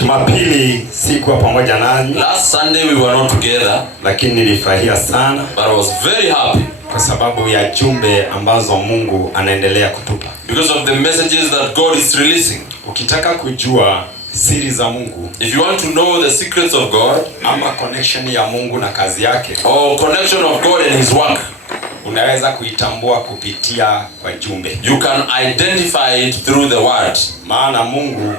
Jumapili sikuwa pamoja nanyi. Last Sunday we were not together. Lakini nilifurahia sana. But I was very happy. Kwa sababu ya jumbe ambazo Mungu anaendelea kutupa. Because of the messages that God is releasing. Ukitaka kujua siri za Mungu, if you want to know the secrets of God, ama connection ya Mungu na kazi yake, or connection of God and his work, unaweza kuitambua kupitia kwa jumbe. You can identify it through the word. Maana Mungu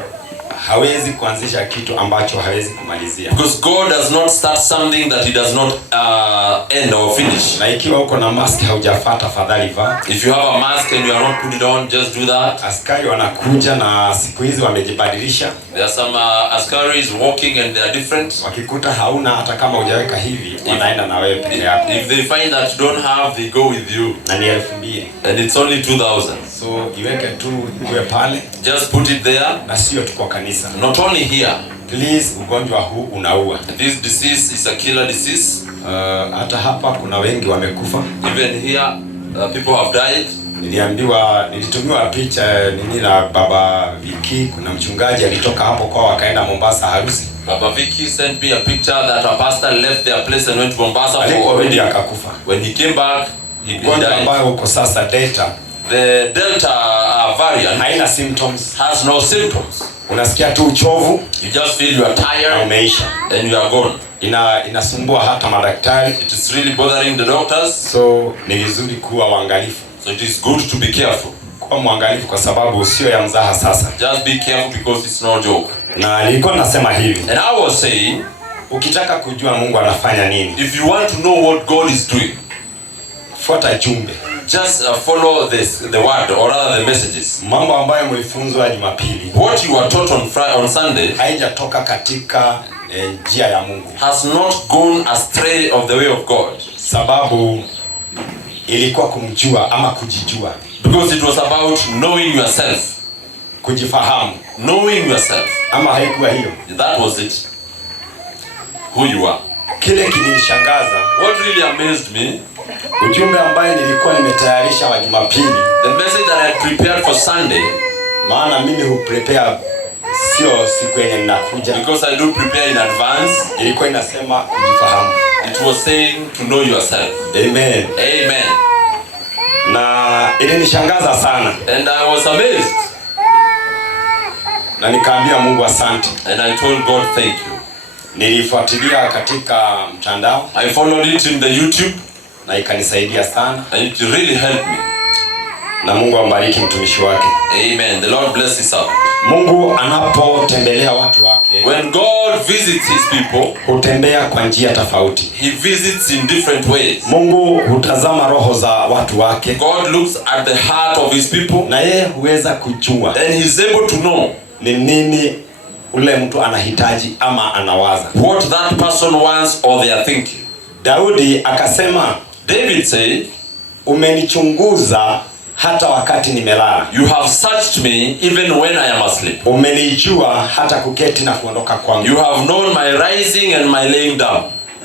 hawezi kuanzisha kitu ambacho hawezi kumalizia. Because God does not start something that he does not end or finish. Na ikiwa uko na mask haujafuata, fadhali vaa. If you have a mask and you are not put it on, just do that. Askari wanakuja na siku hizi wamejibadilisha. There are some askaris walking and they are different. Wakikuta hauna, hata kama hujaweka hivi, wanaenda na wewe peke yako. If they find that you don't have, they go with you. Na ni 2,000. And it's only 2,000. So iweke tu iwe pale. Just put it there. Na sio tu kwa kanisa. Not only here. Please, ugonjwa huu unaua. This disease is a killer disease. Hata hapa kuna wengi wamekufa. Even here, people have died. Nilitumiwa picha nini na Baba Viki. Kuna mchungaji alitoka hapo kwao akaenda Mombasa harusi. Baba Viki sent me a picture that a pastor left their place and went to Mombasa for wedding, akakufa. When he came back, he died. Ambayo uko sasa Delta. The Delta variant haina symptoms, has no symptoms. Unasikia tu uchovu, you just feel you are tired, umeisha, and you are gone. Inasumbua hata madaktari. It is really bothering the doctors. So ni vizuri kuwa waangalifu. So it is good to be careful. Kuwa mwangalifu kwa sababu sio ya mzaha sasa. Just be careful because it's no joke. Na nilikuwa nasema hivi. And I was saying, ukitaka kujua Mungu anafanya nini, if you want to know what God is doing, fuata jumbe. Just follow the word or rather the messages. Mambo ambayo mlifunzwa Jumapili, what you were taught on Sunday, haijatoka katika njia ya Mungu, has not gone astray of the way of God. Sababu ilikuwa kumjua ama kujijua. Because it was about knowing yourself. Kujifahamu. Knowing yourself. Ama haikuwa hiyo? That was it. Who you are. Kile kinishangaza, what really amazed me, ujumbe ambaye nilikuwa nimetayarisha wa Jumapili, the message that I prepared for Sunday, maana mimi prepare sio siku yenye ninakuja, because I do prepare in advance, ilikuwa inasema kujifahamu. It was saying to know yourself. Amen. Amen. Na ilinishangaza sana. And I was amazed. Na nikaambia Mungu asante. And I told God thank you. Nilifuatilia katika mtandao. I followed it in the YouTube. Na ikanisaidia sana. And it really helped me. Na Mungu ambariki mtumishi wake. Amen. The Lord bless his servant. Mungu anapotembelea watu wake, when God visits his people, hutembea kwa njia tofauti. He visits in different ways. Mungu hutazama roho za watu wake. God looks at the heart of his people. Na yeye huweza kujua. And he's able to know ni nini ule mtu anahitaji ama anawaza. What that person wants or they are thinking. Daudi akasema, David said, umenichunguza hata wakati nimelala. You have searched me even when I am asleep. Umenijua hata kuketi na kuondoka kwangu. You have known my rising and my laying down.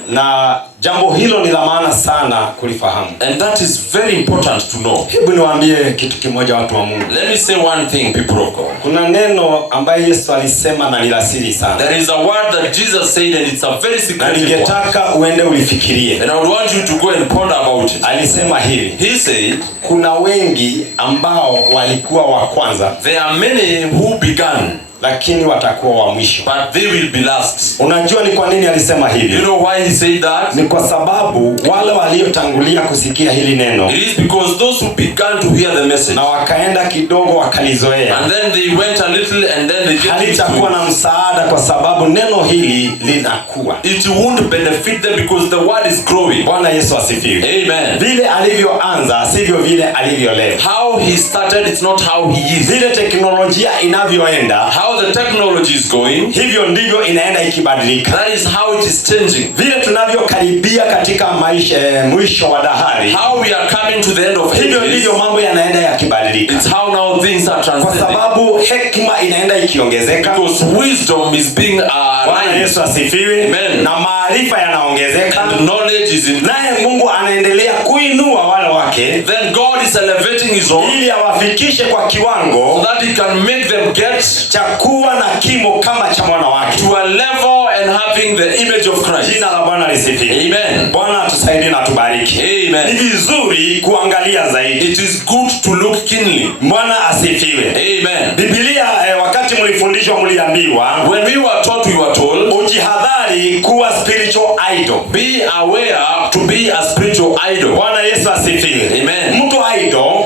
Na jambo hilo ni la maana sana kulifahamu. And that is very important to know. Hebu niwaambie kitu kimoja watu wa Mungu. Let me say one thing, people of God. Kuna neno ambaye Yesu alisema na nilasiri sana. There is a word that Jesus said and it's a very secret word. Na ningetaka uende ulifikirie. And I would want you to go and ponder about it. Alisema hivi. He said, kuna wengi ambao walikuwa wa kwanza. There are many who began, lakini watakuwa wa mwisho. But they will be last. Unajua ni kwa nini alisema hivi? You know why he said that? Ni kwa sababu wale waliotangulia kusikia hili neno, it is because those who began to hear the message, na wakaenda kidogo wakalizoea, and then they went a little and then they halitakuwa na msaada kwa sababu neno hili linakuwa. It won't benefit them because the word is growing. Bwana Yesu asifiwe. Amen. Vile alivyoanza sivyo vile alivyo leo. How he started, it's not how he is. Vile teknolojia inavyoenda, how the technology is going, hivyo ndivyo inaenda ikibadilika. That is how it is changing. Vile tunavyokaribia katika maisha mwisho wa dahari, how we are coming to the end of hivyo ndivyo mambo yanaenda yakibadilika. It's how now things are transcending. Kwa sababu hekima inaenda ikiongezeka. Because wisdom is being Bwana Yesu asifiwe. Amen. Na maarifa yanaongezeka. And knowledge is in. Naye Mungu anaendelea kuinua wale wake. Then God is elevating his own, ili awafikishe kwa kiwango so that he can make them get cha kuwa na kimo kama cha mwana wake. to a level and having the image of Christ. Jina la Bwana lisifiwe. Amen. Bwana atusaidie na tubariki. Amen. Ni vizuri kuangalia zaidi. It is good to look keenly. Bwana asifiwe. Amen. Biblia wakati mlifundishwa mliambiwa, when we were taught, we were told, ujihadhari kuwa spiritual idol. Be aware to be a spiritual idol. Bwana Yesu asifiwe. Amen. Mtu idol,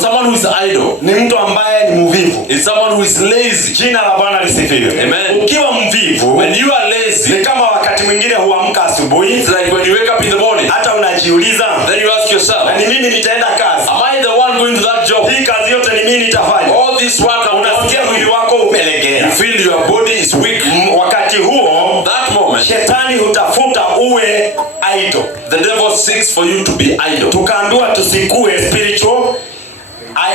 someone who is idol, ni mtu ambaye ni mvivu. It's someone who is lazy. Jina la Bwana lisifiwe. Amen. Ukiwa mvivu, when you are lazy, ni kama wakati mwingine huamka asubuhi, it's like when you wake up in the morning, hata unajiuliza, then you ask yourself, na ni mimi nitaenda kazi? Am I the one going to that job? Hii kazi yote ni mimi nitafanya? All this work, unasikia mwili wako umelegea. You feel your body is weak. Wakati huo, that moment, shetani hutafuta uwe idol. The devil seeks for you to be idol. Tukaambiwa tusikue spiritual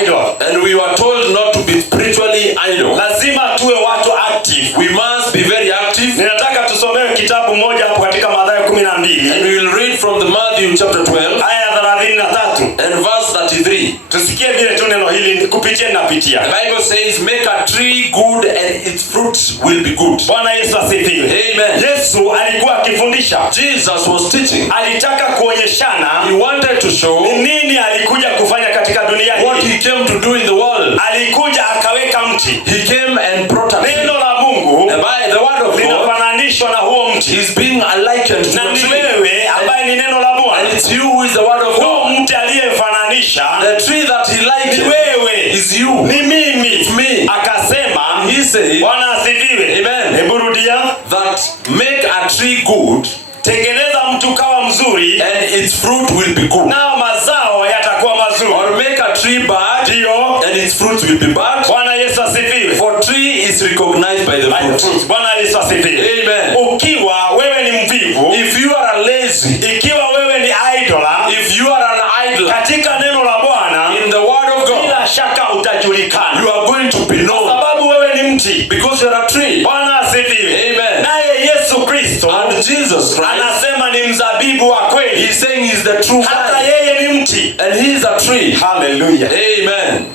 idol. And we were told not to be spiritually idol. Lazima tuwe watu active. We must be very active. Ninataka tusomewe kitabu moja hapo katika Mathayo 12. And we will read from the Matthew chapter 12. Aya 33. And verse 33. Tusikie vile tu neno hili kupitia napitia. The Bible says, make a tree good and its fruit will be good. Bwana Yesu asifiwe. Amen. Yesu alikuwa akifundisha. Jesus was teaching. Alitaka kuonyeshana, he wanted to show nini alikuja kufanya katika dunia hii. What he came to do in the world. Alikuja akaweka mti. He came and brought a tree. Neno la Mungu, the word of God, linafananishwa na huo mti. He's being likened to na a tree. wewe ambaye ni neno la Bwana. And it's you who is the word of God. Huo mti aliyefananisha, the tree that he likened, ni wewe, is you. Ni mimi. It's me. Akasema, he said, Bwana asifiwe. Amen. Hebu rudia. That make a tree good, tengeneza mtu kawa mzuri, and its fruit will be good. Nao mazao yatakuwa mazuri. Or make a tree bad, ndio, and its fruit will be bad. Bwana Yesu asifiwe. For tree is recognized by the fruit. Bwana Yesu asifiwe. Amen. Ukiwa wewe ni mvivu, if you are lazy, ikiwa wewe ni idola, if you are an idol, katika neno la Bwana, in the word of God, bila shaka utajulikana. You are going to be known. Kwa sababu wewe ni mti. Because you are a tree. Bwana asifiwe. Amen. Naye Yesu Kristo, and Jesus Christ, anasema ni mzabibu wa kweli. He's saying he's the true vine. Hata yeye ni mti. And he is a tree. Hallelujah. Amen.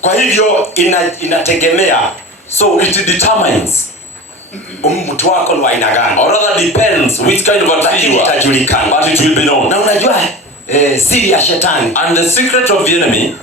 Kwa hivyo inategemea. So it determines mtu wako ni aina gani. Or rather depends which kind of a tree you are. Itajulikana. But it will be known. Na unajua siri ya shetani. And the secret of the enemy,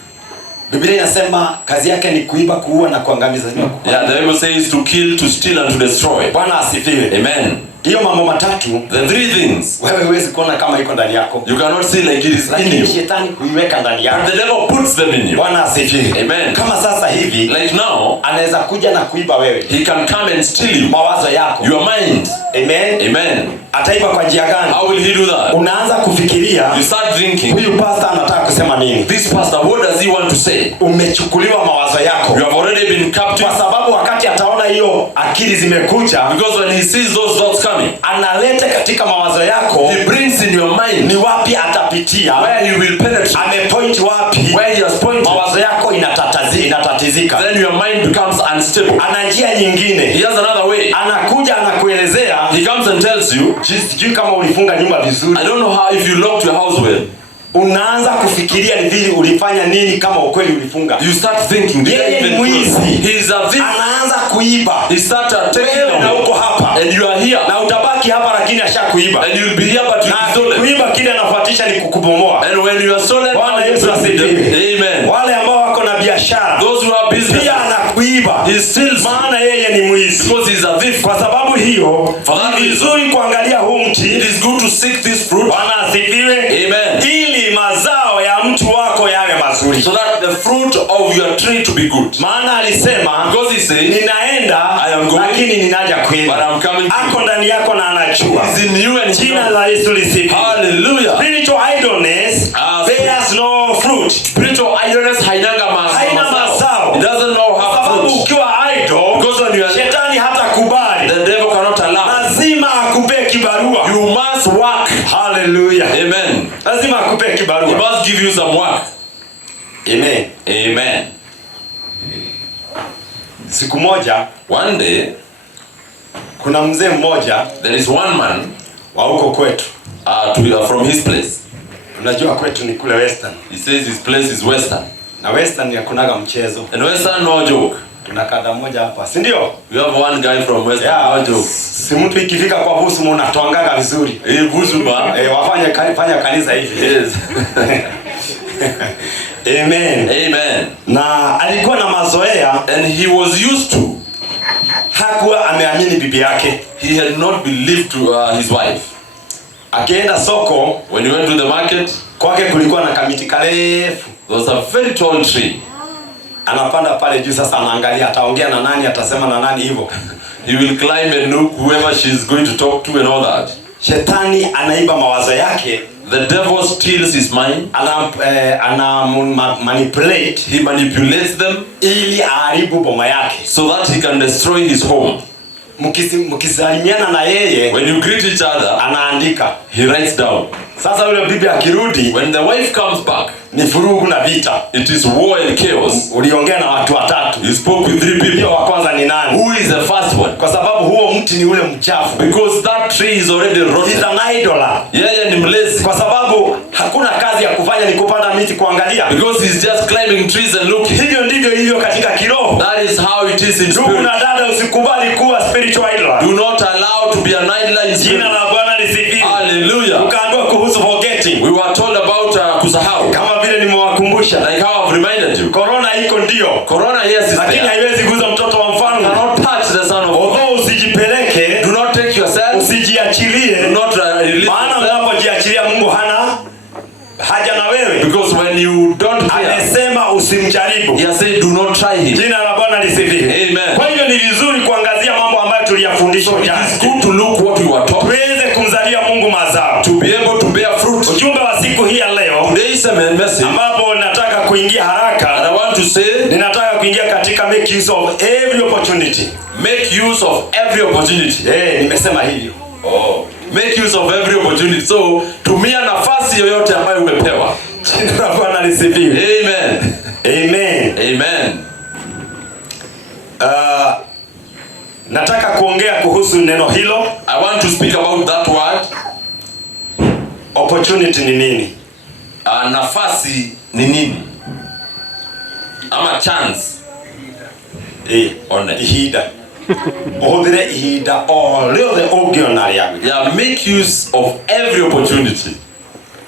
Biblia inasema kazi yake ni kuiba, kuua na kuangamiza. Yeah, the Bible says to kill, to steal and to destroy. Bwana asifiwe. Amen. Hiyo mambo matatu, the three things, wewe huwezi kuona kama iko ndani yako. You cannot see like it is in you. Shetani huiweka ndani yako. And the devil puts them in you. Bwana asifiwe. Amen. Kama sasa hivi, like now, anaweza kuja na kuiba wewe. He can come and steal you. Mawazo yako. Your mind. Amen. Amen. Ataiba kwa njia gani? How will he do that? Unaanza kufikiria, you start thinking, huyu pastor anataka kusema nini? This pastor, what does he want to say? Umechukuliwa mawazo yako. You have already been captive. Kwa sababu wakati ataona hiyo akili zimekuja, because when he sees those thoughts coming, analeta katika mawazo yako, he brings in your mind, ni wapi atapitia, where he will penetrate, amepoint wapi, where he has pointed, mawazo yako inatatizika. Then your mind becomes unstable. Ana njia nyingine. He has another way. Anakuja anakuelezea, he comes and tells you, sijui kama ulifunga nyumba vizuri. I don't know how, if you locked your house well. Unaanza kufikiria ni vile ulifanya nini kama ukweli ulifunga. You start thinking, yeye ni mwizi. He is a thief. Anaanza kuiba. He started taking na uko hapa. And you are here. Na utabaki hapa lakini ashakuiba. And you will be here but you are stolen. Kuiba kile anafuatisha ni kukubomoa. And when you are stolen, Bwana Yesu asifiwe. Amen. Wale ambao wako na biashara, those who are business, pia anakuiba. He steals. Maana yeye ni mwizi. Because he is a thief. Kwa sababu hiyo, ni vizuri kuangalia huu mti. It is good to seek this fruit. Bwana asifiwe. Amen. Ili mazao ya mtu wako yawe mazuri. So that the fruit of your tree to be good. Maana alisema, because he said, ninaenda lakini ninaja kwenu. But I'm coming. Ako ndani yako na anajua. Is in you and jina la Yesu lisifiwe. Hallelujah. Spiritual idleness bears no fruit. Spiritual idleness haina mazao. It doesn't know how fruit. Ukiwa idle, because when you are, shetani hatakubali. The devil cannot allow. Lazima akupe kibarua. You must work. Hallelujah. Amen. Lazima akupe kibarua. He must give you some work. Amen. Amen. Siku moja, one day, kuna mzee mmoja, there is one man wa huko kwetu, from his place. Unajua kwetu ni kule Western. He says his place is Western. Na Western yakunaga mchezo. And Western no joke. Kuna kada moja hapa, si ndio? We have one guy from Western Waju. Si mtu ikifika kwa busu mnatoangaga vizuri. Busu ba. Fanya kanisa hivi. Yes. Amen. Amen. Na alikuwa na mazoea, and he was used to. Hakuwa ameamini bibi yake. He had not believed to his wife. Akienda soko, when he went to the market, kwake kulikuwa na kamiti karefu. There was a very tall tree. Anapanda pale juu sasa, anaangalia ataongea na nani, atasema na nani hivyo. He will climb and look whoever she's going to talk to and all that. Shetani anaiba mawazo yake. The devil steals his mind. Manipulate. He manipulates them ili aharibu boma yake, so that he can destroy his home. Mkisalimiana na yeye, when you greet each other, anaandika. He writes down. Sasa yule bibi akirudi, when the wife comes back, ni furugu na vita. It is war and chaos. Uliongea na watu watatu. You spoke with 3 people. Wa kwanza ni nani? Who is the first one? Kwa sababu huo mti ni ule mchafu. Because that tree is already rotten. He's an idol. Yeye ni mlezi. Kwa sababu hakuna kazi ya kufanya, ni kupanda miti kuangalia. Because he's just climbing trees and looking. Hivyo ndivyo hivyo katika kiroho. That is how it is in spirit. Ndugu na dada, usikubali kuwa spiritual idol. Do not allow to be an idol in spirit. Jina la Bwana lisifiwe. Hallelujah. Ukaambiwa kuhusu forgetting. We were told about kusahau. Kama vile nimewakumbusha. Like how I've reminded you. Corona iko ndio. Corona, yes, is lakini haiwezi kuguza mtoto wa mfalme. Cannot touch the son of God. Although usijipeleke, do not take yourself. Usijiachilie. Do not release. Maana unapojiachilia Mungu hana haja na wewe. Because when you don't care, amesema usimjaribu. He said do not try him. Jina la Bwana lisifiwe. Amen. Kwa hivyo ni vizuri kuangazia mambo ambayo tuliyafundishwa jana. It is good to look what we were taught. Tuweze kumzalia Mungu mazao. To be able to bear fruit. Ujumbe wa siku hii ya leo, today is a message, ambapo nataka kuingia haraka. And I want to say, ninataka kuingia katika make use of every opportunity. Make use of every opportunity. Nimesema hivyo. Make use of every opportunity. So, tumia nafasi yoyote ambayo umepewa. Jina la Bwana lisifiwe. Amen. Amen. Amen. Nataka kuongea kuhusu neno hilo. I want to speak about that word. Opportunity ni nini? Nafasi ni nini? Ama chance. Ihida. Odire ihida ole ogionari yangu. Yeah, make use of every opportunity.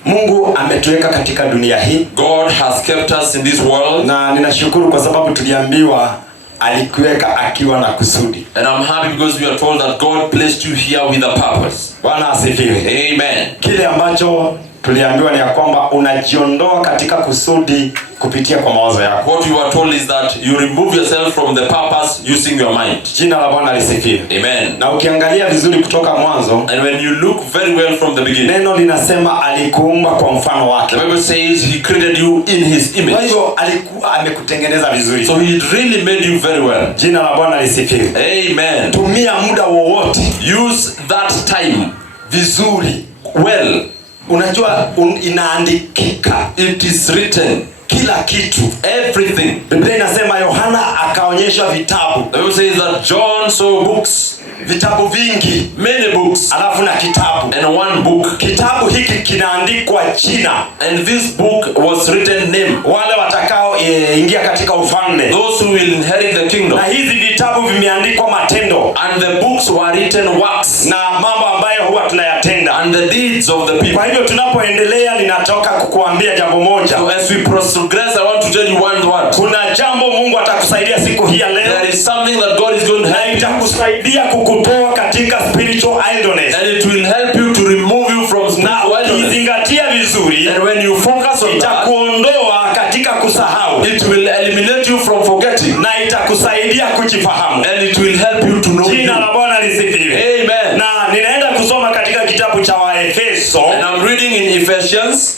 Mungu ametuweka katika dunia hii. God has kept us in this world. Na ninashukuru kwa sababu tuliambiwa alikuweka akiwa na kusudi. And I'm happy because we are told that God placed you here with a purpose. Bwana asifiwe. Amen. Kile ambacho tuliambiwa ni ya kwamba unajiondoa katika kusudi kupitia kwa mawazo yako. What we were told is that you remove yourself from the purpose using your mind. Jina la Bwana lisifiwe. Amen. Na ukiangalia vizuri kutoka mwanzo, and when you look very well from the beginning, neno linasema alikuumba kwa mfano wake. The Bible says he created you in his image. Kwa hivyo alikuwa amekutengeneza vizuri. So he really made you very well. Jina la Bwana lisifiwe. Amen. Tumia muda wowote. Use that time vizuri. Well. Unajua inaandikika. It is written. Kila kitu. Everything. Biblia inasema Yohana akaonyeshwa vitabu. The Bible says that John saw books. Vitabu vingi. Many books. Alafu na kitabu. And one book. Kitabu hiki kinaandikwa jina. And this book was written name. Wale watakao ingia katika ufalme. Those who will inherit the kingdom. Na hizi vitabu vimeandikwa matendo. And the books were written works. Na mambo ambayo huwa tunayatenda. And the deeds of the people. Kwa hivyo tunapoendelea ninatoka kukuambia jambo moja. So as we progress, I want to tell you one word. Kuna jambo Mungu atakusaidia siku hii ya leo. There is something that God is going to help you. Itakusaidia kukutoa katika spiritual idleness. And it will help you to remove you from spiritual idleness. Ukizingatia vizuri, and when you focus on that, itakuondoa katika kusahau. It will eliminate you from forgetting. Na itakusaidia kujifahamu. And it will help you to know. Jina la Bwana lisifiwe. Amen. Na ninaenda kusoma katika kitabu cha Waefeso. And I'm reading in Ephesians.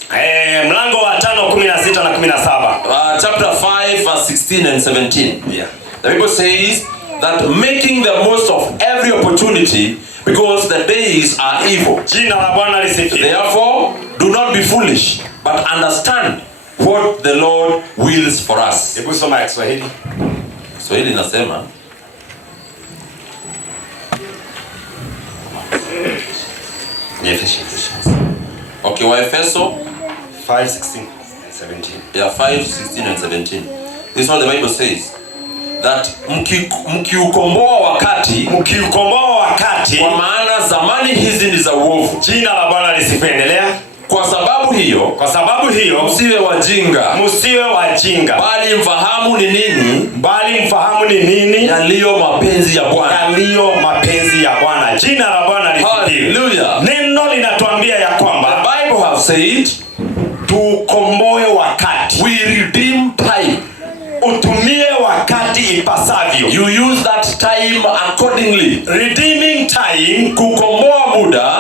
Mlango wa 5:16 na 17. Chapter 5 verse 16 and 17. Yeah. The Bible says that making the most of every opportunity because the days are evil. Jina la Bwana lisifiwe. Therefore, do not be foolish, but understand what the Lord wills for us. Hebu soma Kiswahili. Kiswahili nasema Okay, Waefeso 5:16 and 17. Yeah, 5:16 and 17. This is what the Bible says. that mkiukomboa wakati, kwa maana zamani hizi ni za uovu. Jina la Bwana lisifiendelea. Kwa sababu hiyo msiwe wajinga, bali mfahamu ni nini yaliyo mapenzi ya Bwana. Jina la Bwana lisifiwe. Hallelujah. Neno linatuambia ya kwamba the Bible have said, tukomboe wakati. We redeem time. Utumie wakati ipasavyo. You use that time accordingly. Redeeming time, kukomboa muda,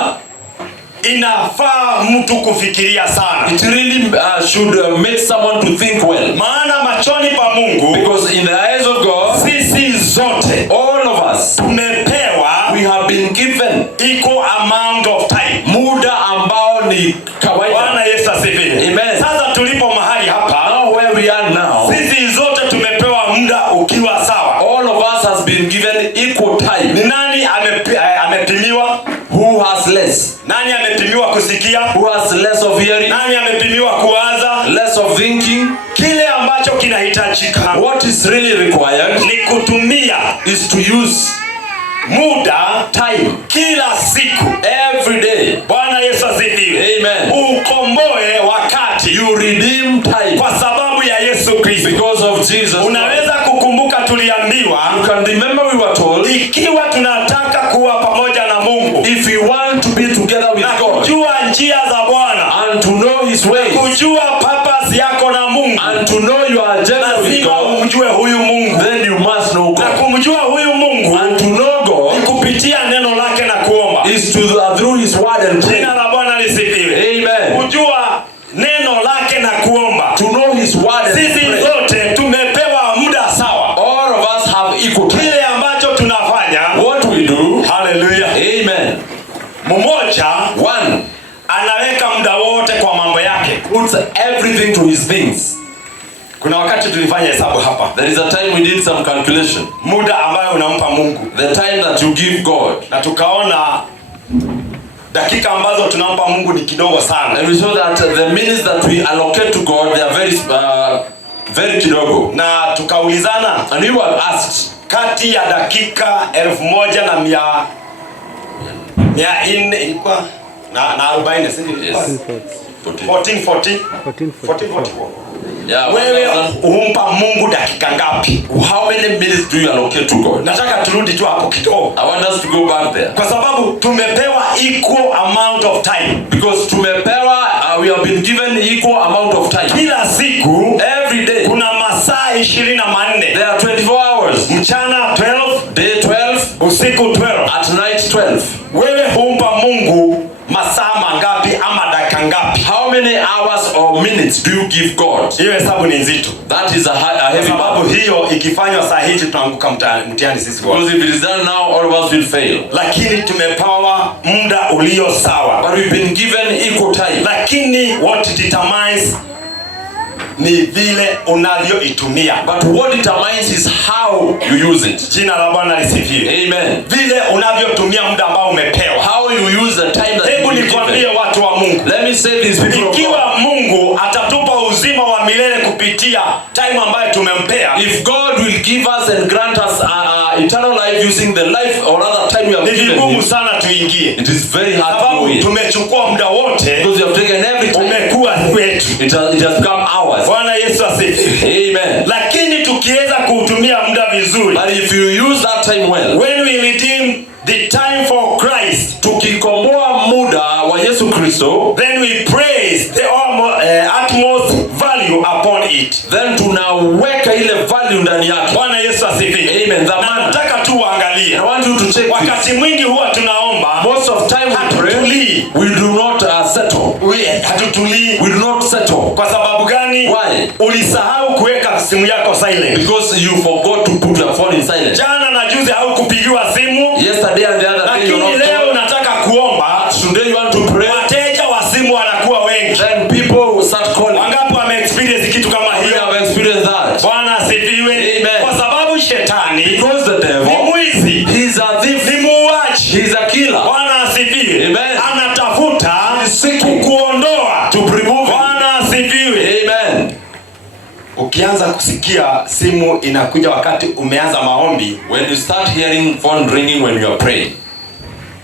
inafaa mtu kufikiria sana. It really should make someone to think well. Maana machoni pa Mungu, because in the eyes of God, sisi zote, all of us, tumepewa, we have been given equal amount of time. Muda ambao ni kawaida. Bwana Yesu asifiwe. Amen. Sasa tulipo mahali hapa, now where we are now, sisi zote tumepewa muda ukiwa sawa. All of us has been given equal time. Ni nani amepimiwa? Who has less? Nani amepimiwa kusikia? Who has less of hearing? Nani amepimiwa kuwaza? Less of thinking? Kile ambacho kinahitajika, what is really required, ni kutumia, is to use muda, time, kila siku, every day. Bwana Yesu asifiwe. Amen. Ukomboe wakati. You redeem time. Kwa sababu ya Yesu Kristo. Because of Jesus. Unaweza kukumbuka tuliambiwa, you can remember we were told, ikiwa tunataka kuwa pamoja na Mungu, if we want to be together with God, kujua njia za Bwana, and to know his ways, kujua purpose yako na Mungu, and to know your agenda with God, umjue huyu Mungu. Then you must know God. Na kumjua huyu Mungu, and to know God, ni kupitia neno lake na kuomba, is to through his word and prayer. Jina la Bwana lisifiwe. Amen. Kujua neno lake na kuomba, to know his word and sisi prayer. zote tumepewa muda sawa. All of us have equal time. Kile ambacho tunafanya, what we do, hallelujah, amen, mmoja, one, anaweka muda wote kwa mambo yake, puts everything to his things. Kuna wakati tulifanya hesabu hapa. There is a time we did some calculation. Muda ambayo unampa Mungu, the time that you give God, na tukaona dakika ambazo tunampa Mungu ni kidogo sana. And we saw that the minutes that we allocate to God, they are very kidogo. Na tukaulizana, and we were asked, kati ya dakika 1100 ilikuwa na 40, si ndio? Yes. 1444. Yeah, wewe humpa Mungu dakika ngapi? How many minutes do you allocate to God? Nataka turudi tu hapo kidogo. I want us to go back there. Kwa sababu tumepewa equal amount of time. Because tumepewa, we have been given equal amount of time. Kila siku, every day, kuna masaa 24. There are 24 hours. Mchana 12, day 12, usiku 12, at night 12. Wewe humpa Mungu masaa mangapi ama dakika ngapi? How many hours or minutes do you give God? Hiyo hesabu ni nzito. That is a heavy sababu hiyo ikifanywa saa hii tunaanguka mtihani sisi wote. Because if it is done now, all of us will fail. Lakini tumepewa muda ulio sawa. But we've been given equal time. Lakini what determines ni vile unavyoitumia. But what determines is how you use it. Jina la Bwana lisifiwe. Amen. Vile unavyotumia muda ambao umepewa. How you use the time that Hebu nikwambie watu wa Mungu. Let me say this, people of God. Ikiwa Mungu atatupa uzima wa milele kupitia time ambayo tumempea. If God will give us and grant us eternal life using the life or other time we have given him. Ni vigumu sana tuingie. It is very hard to go in. Tumechukua muda wote. Because you have taken every time. Umekuwa wetu. It has become ours. Bwana Yesu asifiwe. Amen. Lakini tukiweza kuutumia muda vizuri. But if you use that time well. When we redeem the time for Christ, tukikomboa muda wa Yesu Kristo, then we praise the utmost value upon it. Then tunaweka ile value ndani yake. Bwana Yesu asifiwe. Amen. Nataka tu uangalie. I want you to check. Wakati mwingi huwa tunaomba. Most of time we pray. We do not settle. Hatutulii. We do not settle. Kwa sababu gani? Why? Ulisahau kuweka simu yako silent. Because you forgot to put your phone in silent. Jana na juzi haukupigiwa simu. Yesterday and the other day you not. Leo unataka kuomba. Today you want to pray. Wateja wa simu wanakuwa wengi. Then people will start calling. Wangapi wame-experience kitu kama hiyo? We have experienced that. Bwana asifiwe. Amen. Kwa sababu shetani, because the devil, ni mwizi, he is a thief, ni muuaji, he is a killer. Bwana asifiwe. Amen. Anatafuta kukuondoa, to remove. Bwana asifiwe. Amen. ukianza kusikia simu inakuja wakati umeanza maombi, when you start hearing phone ringing when you are praying,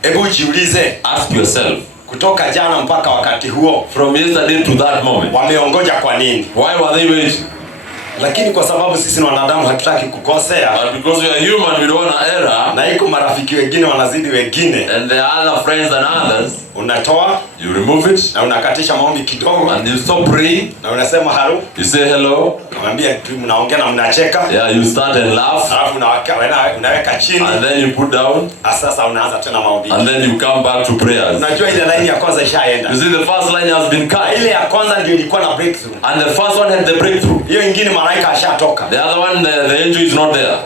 hebu jiulize, ask yourself, kutoka jana mpaka wakati huo, from yesterday to that moment, wameongoja kwa nini? why were they waiting? Lakini kwa sababu sisi ni wanadamu hatutaki kukosea, But because we are human, we don't want to error, na iko marafiki wengine wanazidi wengine, and there are other friends than others, unatoa, you remove it, na unakatisha maombi kidogo, and you stop praying, na unasema haru, you say hello, unamwambia tu, mnaongea na mnacheka, yeah, you start and laugh, alafu unaweka chini, and then you put down, sasa unaanza tena maombi, and then you come back to prayers. unajua ile line ya kwanza ishaenda, You see, the first line has been cut, ile ya kwanza ndio ilikuwa na breakthrough, and the first one had the breakthrough. hiyo ingine malaika ashatoka. The other one, the angel is not there.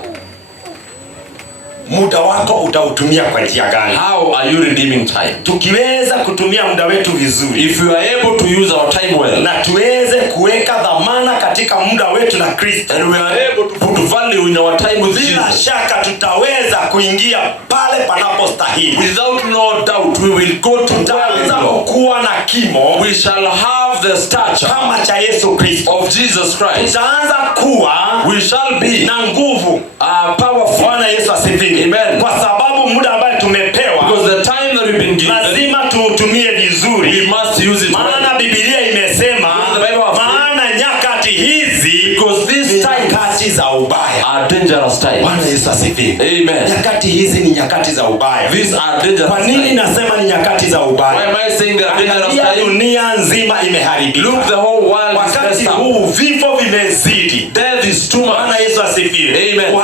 Muda wako utautumia kwa njia gani? How are you redeeming time? Tukiweza kutumia muda wetu vizuri, If you are able to use our time well, na tuweze kuweka dhamana katika muda wetu na Kristo, and we are able to put value in our time with bila Jesus, shaka tutaweza kuingia pale panapostahili. without no doubt we will go to where we Tutaanza belong. kuwa na kimo We shall have the stature kama cha Yesu Kristo. of Jesus Christ. Tutaanza kuwa We shall be na nguvu. powerful. Bwana Yesu asifiwe. Amen. Kwa sababu muda ambao tumepewa Because the time that we've been given, lazima tuutumie we vizuri. must use it well. Maana Biblia imesema, Because the Bible has said, maana nyakati hizi because these ni times nyakati za ubaya. are dangerous times. Bwana Yesu asifiwe. Amen. Nyakati hizi ni nyakati za ubaya. These are dangerous Kwa nini times. nasema ni nyakati za Why ubaya? am I saying they are dangerous Angalia times? dunia nzima Look, imeharibika. the whole world is Wakati messed up. huu vifo vimezidi. Death is too Bwana much. Yesu asifiwe. Amen.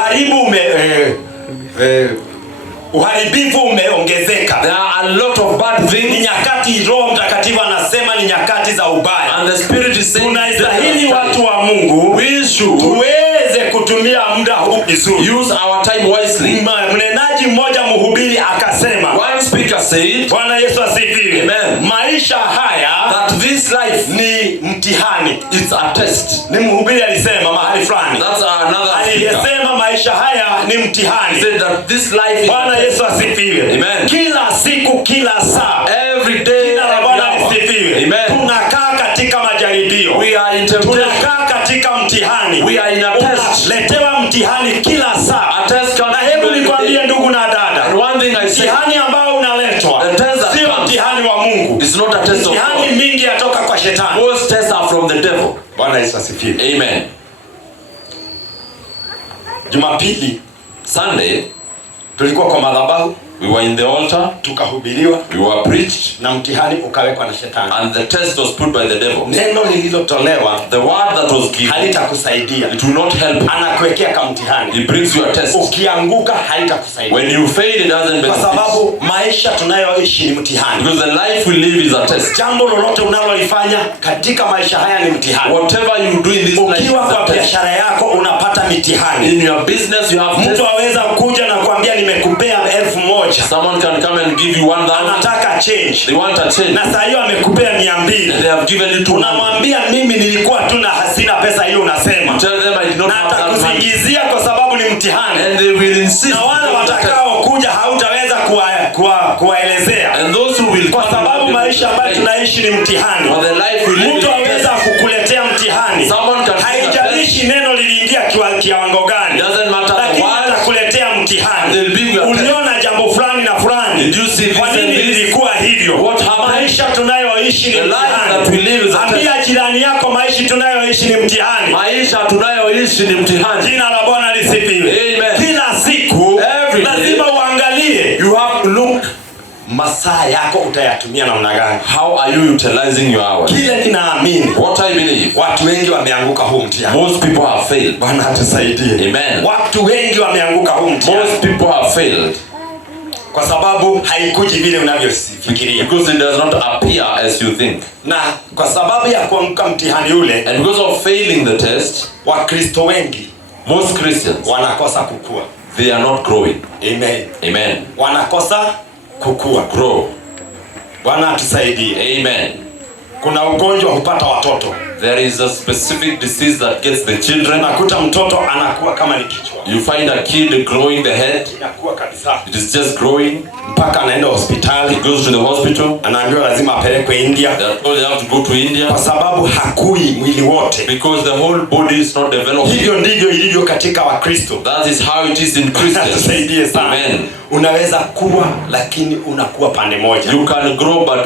Uharibifu umeongezeka. There are a lot of bad Ni things, nyakati, Roho Mtakatifu anasema ni nyakati za ubaya. and the Spirit is saying Tunastahili watu wa Mungu we should tuweze kutumia muda huu vizuri. use our time wisely. Mnenaji mmoja mhubiri akasema, One speaker said Bwana Yesu asifiwe, Amen, maisha haya that this life ni mtihani. is a test. Ni mhubiri alisema mahali fulani, That's another speaker. aliyesema maisha haya ni He mtihani. said that this life is Bwana Yesu asifiwe. Amen. Kila siku, kila saa, every day, jina la every Bwana hour. lisifiwe. Amen. Tunakaa katika majaribio, We are in temptation. tunakaa katika mtihani. We are in a test. Unaletewa mtihani kila saa. A test comes Na hebu every nikwambie day. ndugu na dada, And one thing I say, mtihani ambao unaletwa the test that sio comes mtihani wa Mungu. it's not a test of Mtihani God. mingi yatoka kwa shetani. Most tests are from the devil. Bwana Yesu asifiwe. Amen. Jumapili Sunday, tulikuwa kwa madhabahu, we were in the altar, tukahubiriwa we were preached, na mtihani ukawekwa na shetani. and the test was put by the devil. Neno lililotolewa The word that was given, halitakusaidia. it will not help. Anakuwekea kama mtihani. He brings you a test. Ukianguka halitakusaidia. When you fail, it doesn't Kwa benefit. sababu maisha tunayoishi ni mtihani. Because the life we live is a test. Jambo lolote unalolifanya katika maisha haya ni mtihani. Whatever you do in this life is Ukiwa a kwa test. biashara yako unapata mitihani. In your business, you have tests. Mtu aweza kuja na kuambia nimekupea 1,000. Someone can come and give you 1,000. Anataka change. They want a change. Na saa hiyo amekupea 200. And they have given you 200. Unamwambia mimi nilikuwa tu na hasina pesa hiyo unasema. Tell them I did not Na have that money. atakusingizia kwa sababu ni mtihani. And they will insist. Na wale watakao kuja hautaweza kuwaelezea. And those who will Kwa come sababu will maisha ambayo tunaishi ni mtihani. For the life we live Mtu is a aweza test. kukuletea mtihani. Someone can Haijalishi neno liliingia kiwango gani. It doesn't matter the Lakini word. atakuletea mtihani. They'll be your test. Uliona jambo fulani na fulani. Did you see this Kwa nini and this? lilikuwa hivyo? What happened? Maisha tunayoishi ni The life that we live mtihani. is a test. Ambia jirani yako maisha tunayoishi ni mtihani. Maisha tunayoishi ni mtihani. Jina la Bwana lisifiwe. Amen. Kila siku Every day, lazima uangalie you have to look masaa yako utayatumia namna gani. how are you utilizing your hours. Kile ninaamini What I believe, watu wengi wameanguka huu mtihani. most people have failed. Bwana atusaidie. Amen. Watu wengi wameanguka huu mtihani Most people have failed kwa sababu haikuji vile unavyofikiria, because it does not appear as you think. na kwa sababu ya kuanguka mtihani ule, And because of failing the test, Wakristo wengi most Christians, wanakosa kukua. they are not growing. Amen. Amen. Wanakosa kukua. Grow. Bwana atusaidie. Amen. Kuna ugonjwa hupata watoto. There is a specific disease that gets the children. Unakuta mtoto anakuwa kama ni kichwa. You find a kid growing the head. Inakuwa kabisa. It is just growing. Mpaka anaenda hospitali. He goes to the hospital. Anaambiwa lazima apelekwe India. They are told they have to go to India. Kwa sababu hakui mwili wote. Because the whole body is not developed. Hivyo ndivyo ilivyo katika Wakristo. That is how it is in Christians. Tusaidie sana. Amen. Unaweza kuwa lakini unakuwa pande moja. You can grow but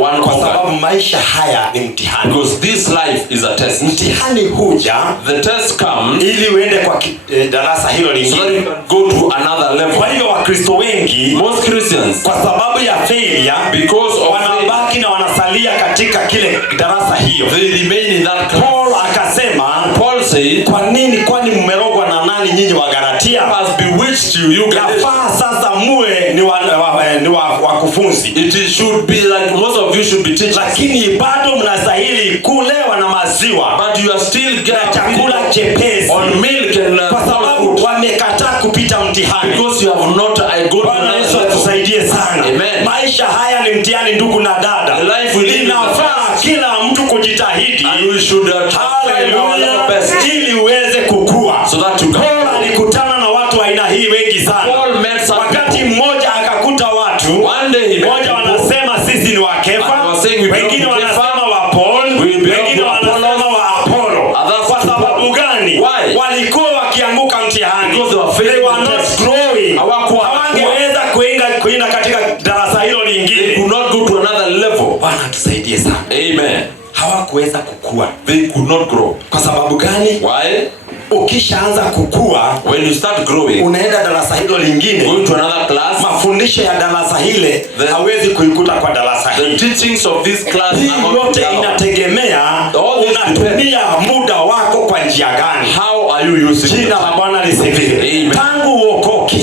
one kwa sababu maisha haya ni mtihani. Because this life is a test. Mtihani huja, the test comes, ili uende kwa darasa hilo lingine. So you can go to another level. Kwa hivyo Wakristo wengi, most Christians, kwa sababu ya failure, because of wanabaki na wanasalia katika kile darasa hiyo. They remain in that class. Paul akasema, Paul said, kwa nini kwani mmerogwa na nani nyinyi wa Galatia? Has bewitched you Yafaa sasa muwe ni wakufunzi. It should be like most of you should be teachers. Lakini bado mnastahili kulewa na maziwa. But you are still getting chakula chepesi on milk and kwa sababu wamekataa kupita mtihani. Because you have not Bwana Yesu atusaidie sana. Amen. Maisha haya ni mtihani ndugu na dada. Inafaa kila mtu kujitahidi. And we should ili uweze kukua. So that you can. Paul alikutana na watu aina hii wengi sana. Wakati mmoja akakuta watu. Mmoja wanasema sisi ni wa Kefa. Wengine wanasema wa Paul. Wengine wanasema wa Apollo. Kwa sababu gani? Walikuwa wakianguka mtihani. They were not growing. Hawangeweza kuenda katika darasa hilo lingine. They could not go to another level. Bwana tusaidie sana. Amen. Hawakuweza kukua. They could not grow. Kwa sababu gani? Why? Ukishaanza kukua, when you start growing, unaenda darasa hilo lingine, going to another class, mafundisho ya darasa hile hawezi kuikuta kwa darasa hili. The teachings of this class yote inategemea unatumia muda wako kwa njia gani. How are you using it? Jina la Bwana lisifiwe. Tangu uokoke,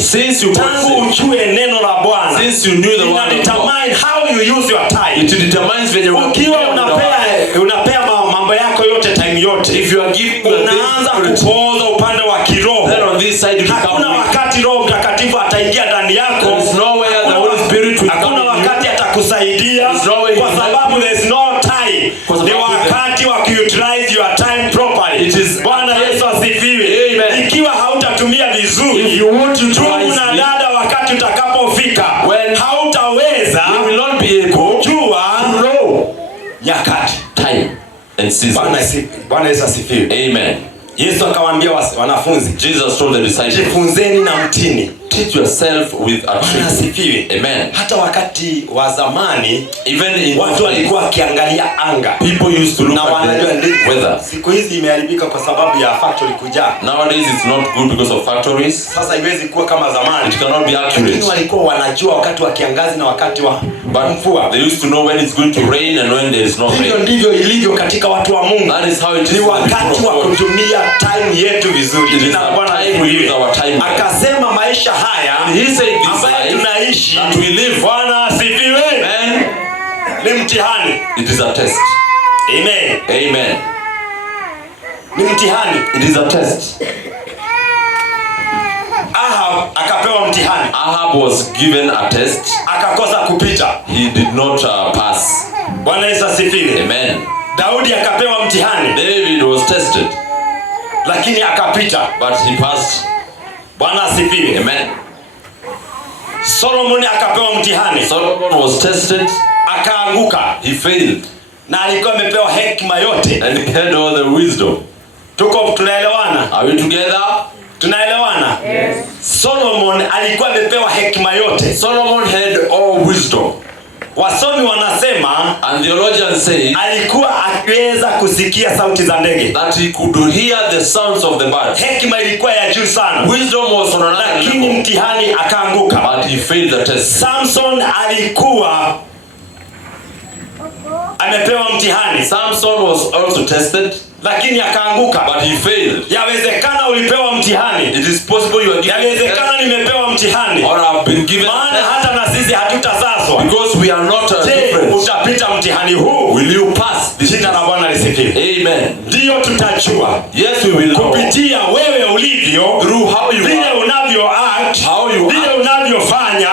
tangu ujue neno la Bwana, since you knew the word, determine how you use your time. It determines when you ukiwa unapea mambo yako yote time yote, if you are giving, unaanza kupooza upande wa kiroho. Then on this side hakuna wakati Roho Mtakatifu ataingia ndani yako. There is nowhere the Holy Spirit will come. Hakuna wakati atakusaidia kwa sababu there is no time. Ni wakati wa utilize your time properly. Bwana Yesu asifiwe. Ikiwa hautatumia vizuri, na dada, wakati utakapofika hautaweza kujua nyakati, time and season. Bwana Yesu asifiwe. Amen. Yesu akawaambia wanafunzi, Jesus told the disciples, jifunzeni na mtini. Teach yourself with a tree. Asifiwe. Amen. Hata wakati wa zamani, even in watu walikuwa wakiangalia anga. People used to look at the weather. Siku hizi imeharibika kwa sababu ya factory kuja. Nowadays it's not good because of factories. Sasa haiwezi kuwa kama zamani. It cannot be accurate. Lakini walikuwa wanajua wakati wa kiangazi na wakati wa mvua. They used to know when it's going to rain and when there is no rain. Hivyo ndivyo ilivyo katika watu wa Mungu. That is how it is. Ni wakati wa kutumia time yetu vizuri. Jina la Bwana asifiwe. Akasema maisha haya ambayo tunaishi, Bwana asifiwe, ni mtihani. It is a test. Amen. Amen. Ni mtihani. It is a test. Ahab akapewa mtihani. Ahab was given a test. Akakosa kupita. He did not pass. Bwana Yesu asifiwe. Amen. Daudi akapewa mtihani. David was tested, lakini akapita. But he passed. Bwana asifiwe. Amen. Solomon akapewa mtihani. Solomon was tested, akaanguka. He failed. Na alikuwa amepewa hekima yote. And he had all the wisdom. Tunaelewana? Are we together? Tunaelewana? Yes. Solomon alikuwa amepewa hekima yote. Solomon had all wisdom. Wasomi wanasema, and theologians say, alikuwa akiweza kusikia sauti za ndege. That he could hear the sounds of the birds. Hekima ilikuwa ya juu sana. Wisdom was on another level. Lakini mtihani akaanguka. But he failed the test. Samson alikuwa amepewa mtihani. Samson was also tested, lakini akaanguka. But he failed. Yawezekana ulipewa mtihani. It is possible you are given. Yawezekana nimepewa mtihani. Or have been given. Maana hata na sisi hatutasazwa. Because we are not different. Utapita mtihani huu. Will you pass? Jina la Bwana lisifiwe. Amen. Ndio tutajua. Yes, we will know. Kupitia wewe ulivyo, through how you vile unavyo act, vile unavyofanya,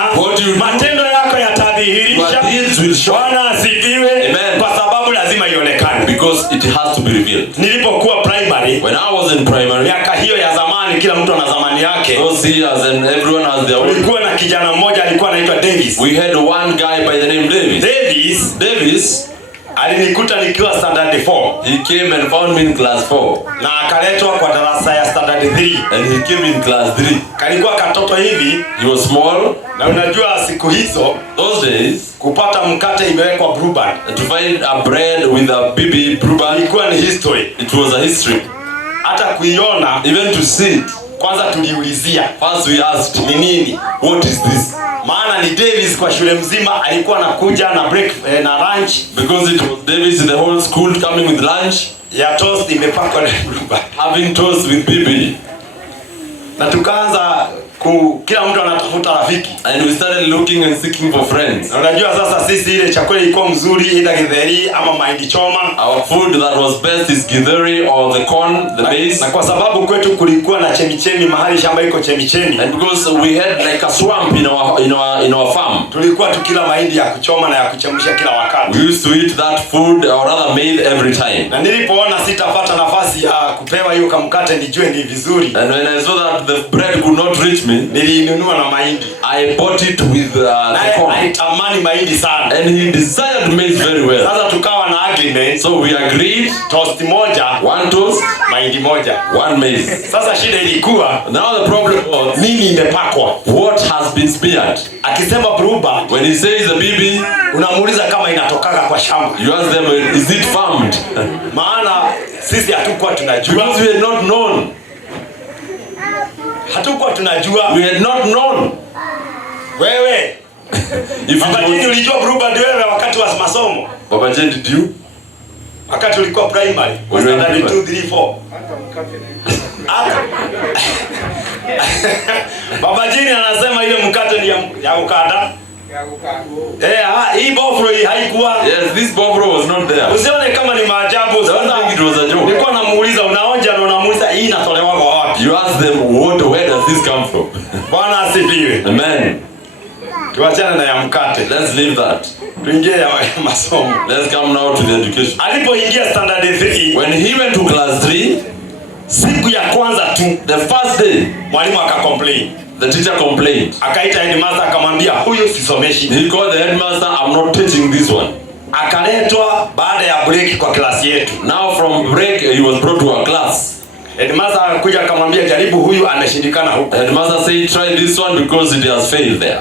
matendo yako yatadhihirisha. Bwana asifiwe. Kwa sababu lazima lazima ionekane. Because it has to be revealed. Nilipokuwa primary, when I was in primary, miaka hiyo ya zamani, kila mtu ana zamani yake. Those years and everyone has their own. Kulikuwa na kijana mmoja alikuwa anaitwa Davis. We had one guy by the name Davis. Alinikuta nikiwa standard 4. He came and found me in class 4. Na akaletwa kwa darasa ya standard 3. And he came in class 3. Kalikuwa katoto hivi. He was small. Na unajua siku hizo, those days, kupata mkate imewekwa blue band. To find a bread with a BB blue band, ilikuwa ni history. It was a history. Hata kuiona, even to see it, kwanza tuliulizia. First we asked, ni nini? What is this? Maana ni Davis kwa shule mzima alikuwa anakuja na break na lunch. Because it was Davis in the whole school coming with lunch. Ya toast imepakwa na blue band. Having toast with BB. Na tukaanza kila mtu anatafuta rafiki. And we started looking and seeking for friends. Na unajua sasa sisi ile chakula ilikuwa mzuri, either githeri ama mahindi choma. Our food that was best is githeri or the corn, the maize. Na kwa sababu kwetu kulikuwa na chemichemi, mahali shamba iko chemichemi. And because we had like a swamp in our farm. Tulikuwa tukila mahindi ya kuchoma na ya kuchemsha kila wakati. We used to eat that food or rather maize every time. Na nilipoona sitapata nafasi ya kupewa hiyo kamkate nijue ni vizuri. And when I saw that the bread could not reach me, nilinunua na mahindi. I bought it with the corn. Alitamani mahindi sana. And he desired maize very well. Sasa tukawa na agreement. So we agreed. Toast moja, one toast, mahindi moja, one maize. Sasa shida ilikuwa, now the problem was, nini imepakwa? What has been smeared? Akisema blue band, when he says the BB, unamuuliza kama inatokaga kwa shamba. You ask them, is it farmed? Maana sisi hatukuwa tunajua. Because we had not known. Hatukuwa tunajua. We had not known. Wewe, Baba Jeni ulijua blue band wewe wakati wa masomo? Baba Jeni, did you? Wakati ulikuwa primary, standard 2, 3, 4. Baba Jeni anasema ile mkate ni ya ukanda. Hii bofro hii haikuwa. Yes, this bofro was not there. Usione kama ni maajabu. Sasa it was a joke. Nilikuwa namuuliza unaonja na unamuuliza hii inatolewa wapi? You ask them, where does this come from? Bwana asifiwe. Amen. Tuachane na ya mkate. Let's leave that. Tuingie ya masomo. Let's come now to the education. Alipoingia standard 3, when he went to class 3, siku ya kwanza tu, the first day, mwalimu akacomplain. The teacher complained. Akaita headmaster akamwambia huyu sisomeshi. He called the headmaster, I'm not teaching this one. Akaletwa baada ya break kwa klasi yetu. Now from break he was brought to our class. Headmaster akakuja akamwambia jaribu huyu ameshindikana huko. Headmaster said try this one because it has failed there.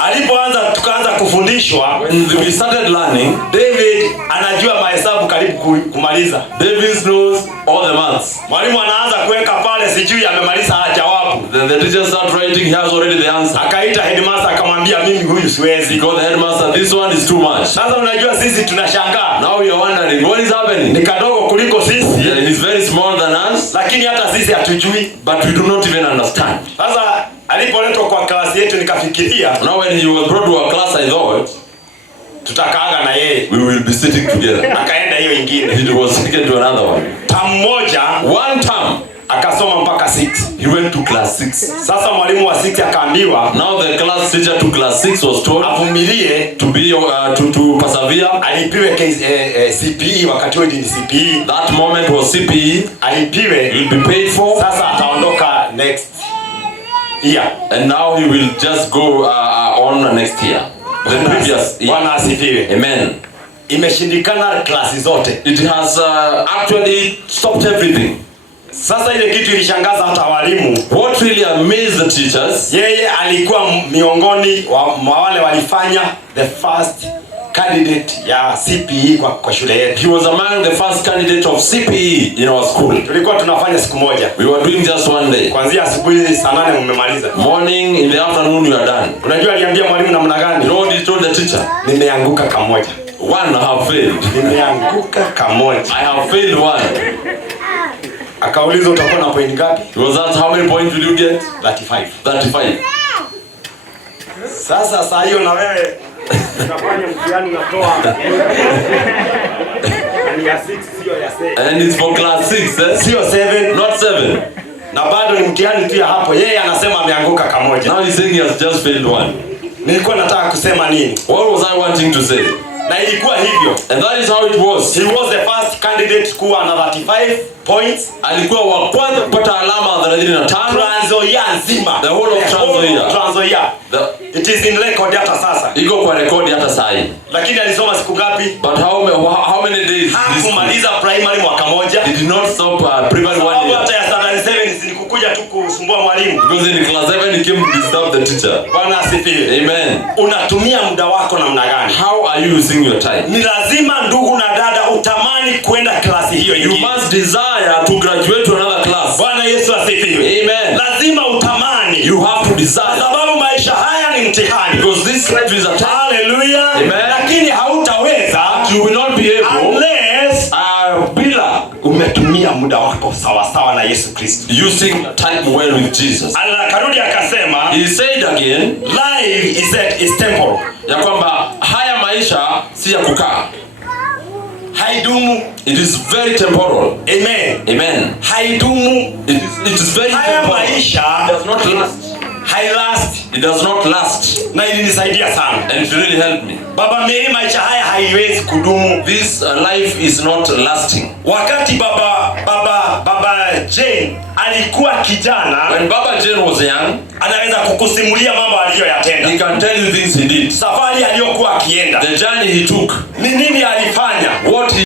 Alipoanza tukaanza kufundishwa, when we started learning, David anajua mahesabu karibu kumaliza. David knows all the maths. Mwalimu anaanza kuweka pale sijui amemaliza jawabu. The teacher start writing, he has already the answer. Akaita headmaster akamwambia mimi huyu siwezi. Because the headmaster, this one is too much. Sasa unajua sisi tunashangaa. Now we are wondering what is happening. Ni kadogo kuliko sisi. Yeah, it is very small than us. Lakini hata sisi hatujui. But we do not even understand. Sasa alipoletwa kwa klasi yetu nikafikiria. Now when he was brought to our class I thought tutakaaga na yeye. We will be sitting together. Akaenda hiyo ingine. He was taken to another one. Term moja, one term, akasoma mpaka 6. He went to class 6. Sasa mwalimu wa 6 akaambiwa, now the class teacher to class 6 was told avumilie to be to persevere. Alipiwe CPE, wakati huo ni CPE. That moment was CPE. Alipiwe, he will be paid for. Sasa ataondoka next year. And now he will just go on next year. The previous year. Bwana asifiwe. Amen. Imeshindikana klasi zote. It has actually stopped everything. Sasa ile kitu ilishangaza hata walimu. What really amazed the teachers? Yeye alikuwa miongoni wa wale walifanya the first candidate ya CPE kwa shule yetu. He was among the first candidate of CPE in our school. Tulikuwa tunafanya siku moja. We were doing just one day. Kuanzia asubuhi saa 8 mmemaliza. Morning, in the afternoon you are done. Unajua aliambia mwalimu namna gani? You know what he told the teacher? Nimeanguka kamoja. One I have failed. Nimeanguka kamoja. I have failed one. Akauliza utakuwa na point ngapi? He was asked how many points will you get? 35. 35. Sasa saa hiyo na wewe unafanya mtihani unatoa. Ni ya 6 sio ya 7. And it's for class 6, eh? Sio 7, not 7. Na bado ni mtihani tu ya hapo. Yeye anasema ameanguka kamoja. Now he's saying he has just failed one. Nilikuwa nataka kusema nini? What was I wanting to say? Na ilikuwa hivyo. And that is how it was. He was the first candidate kuwa na 35 points. Alikuwa wa kwanza kupata alama 35. Trans Nzoia nzima. The whole of Trans Nzoia. Trans Nzoia. It is in record hata sasa. Iko kwa rekodi hata sasa. Lakini alisoma siku ngapi? But how many days? Hakumaliza primary mwaka moja. He did not stop primary 1 year. Hata ya standard 7 zilikuja tu kusumbua mwalimu. Because in class 7 he came to disturb the teacher. Bwana asifiwe. Amen. Unatumia muda wako namna gani? How are you using your time? Ni lazima ndugu na dada utamani kwenda klasi hiyo nyingine. You must desire to graduate to another class. Bwana Yesu asifiwe. Amen. Lazima utamani. You have to desire. Sababu maisha haya ni mtihani. Because this life is a test. Hallelujah. Amen. Lakini hautaweza. You will not be able unless bila umetumia muda wako sawa sawa na Yesu Kristo. Using time well with Jesus. Akarudi akasema, he said again, life is temporal. Ya kwamba haya maisha si ya kukaa. Haidumu. It is very temporal. Amen. Amen. Haidumu. It is very haya temporal. Maisha does not last. Hailast. It does not last. Na ilinisaidia sana. And it really helped me. Baba Mary, maisha haya haiwezi kudumu. This life is not lasting. Wakati baba Jane alikuwa kijana, when Baba Jane was young, anaweza kukusimulia mambo aliyoyatenda. He can tell you things he did. Safari aliyokuwa akienda. The journey he took. Ni nini alifanya? What he